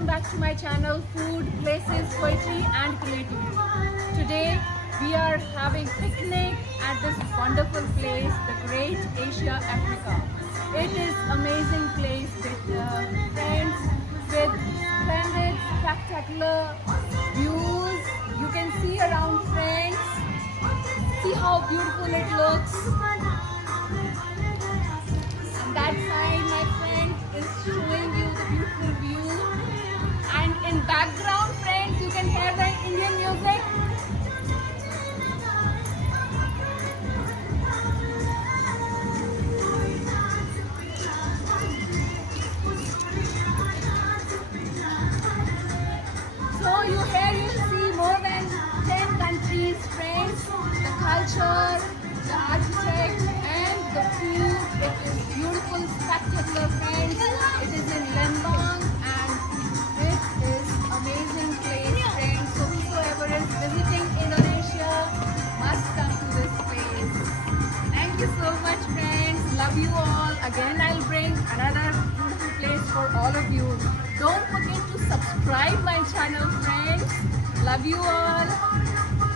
welcome back to my channel Food, Places, Poetry and Creativity. Today we are having picnic at this wonderful place, the Great Asia Africa. It is amazing place with friends, with splendid, spectacular views. You can see around friends. See how beautiful it looks. And that side, my friend, is showing you the beautiful view. And in background, friends, you can hear the Indian music. So you see more than 10 countries, friends, the culture, the architect and the food. It is beautiful, spectacular, friends. It is in Lembang and it is amazing place, friends. So whoever is visiting Indonesia must come to this place. Thank you so much, friends. Love you all. Again, I'll bring another beautiful place for all of you. Don't forget to subscribe my channel, friends. Love you all.